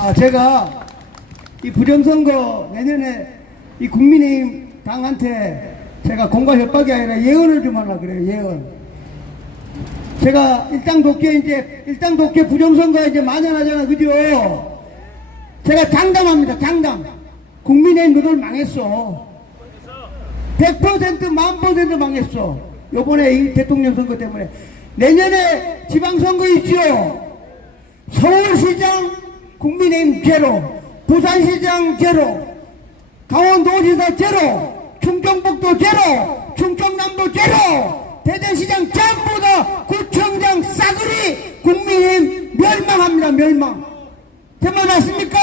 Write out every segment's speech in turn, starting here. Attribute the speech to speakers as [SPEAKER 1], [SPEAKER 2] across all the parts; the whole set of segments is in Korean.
[SPEAKER 1] 아, 제가 이 부정선거 내년에 이 국민의힘 당한테 제가 공과 협박이 아니라 예언을 좀 하려 그래요, 예언. 제가 일당 독재 이제, 일당 독재 부정선거 이제 만연하잖아, 그죠? 제가 장담합니다, 장담. 국민의힘 너들 망했어. 100% 만 퍼센트 망했어. 요번에 이 대통령 선거 때문에. 내년에 지방선거 있죠? 서울시장 국민의힘 제로, 부산시장 제로, 강원도지사 제로, 충청북도 제로, 충청남도 제로, 대전시장 전부 다 구청장 싸그리 국민의힘 멸망합니다, 멸망. 제말 맞습니까?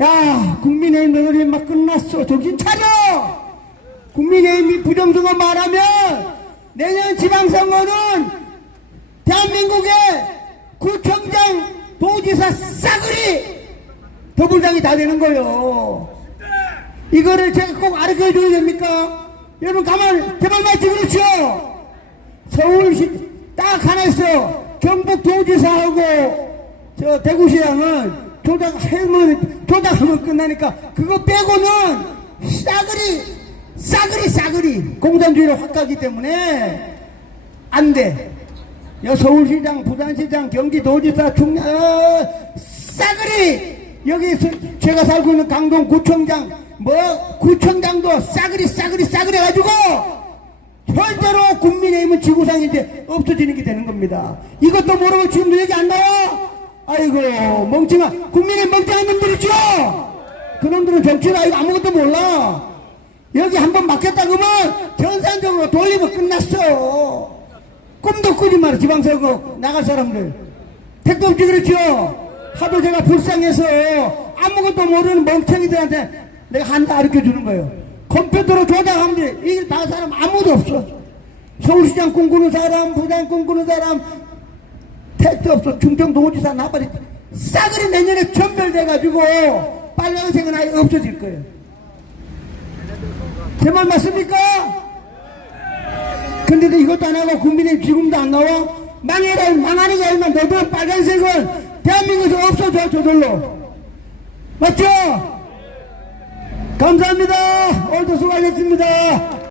[SPEAKER 1] 야, 국민의힘 너희들이 막 끝났어. 정신 차려! 국민의힘이 부정선거 말하면 내년 지방선거는 대한민국의 구청장, 도지사 싸그리 더불당이 다 되는 거예요. 이거를 제가 꼭 알려줘야 됩니까? 여러분 가만, 제발 맞지 그렇죠? 서울시 딱 하나 있어. 경북 도지사하고 저 대구시장은 조작하면 조작하면 끝나니까 그거 빼고는 싸그리 싸그리 싸그리 공산주의로 확 가기 때문에 안 돼. 여 서울시장, 부산시장, 경기도지사, 충 어, 싸그리 여기 서- 제가 살고 있는 강동 구청장 뭐 구청장도 싸그리 싸그리 싸그리 해가지고 절대로 국민의힘은 지구상에 이제 없어지는 게 되는 겁니다. 이것도 모르고 지금도 얘기 안 나와? 아이고 멍청아 국민의 멍청한 놈들이죠. 그놈들은 정치를 아이고 아무것도 몰라. 여기 한번 막혔다 그러면 전산적으로 돌리면 끝났어. 꿈도 꾸지 마라 지방선거 나갈 사람들. 택도 없지 그렇죠? 하도 제가 불쌍해서 아무것도 모르는 멍청이들한테 내가 한다 가르쳐 주는 거예요. 컴퓨터로 조작하면 돼. 이길 다 사람 아무도 없어. 서울시장 꿈꾸는 사람, 부장 꿈꾸는 사람, 택도 없어. 충청도지사 나발이 싸그리 내년에 전멸돼가지고 빨간색은 아예 없어질 거예요. 제 말 맞습니까? 근데도 이것도 안 하고 국민의 지금도 안 나와? 망해라, 망하는 게 아니라 너도 빨간색은 대한민국에서 없어져, 저절로. 맞죠? 감사합니다. 오늘도 수고하셨습니다.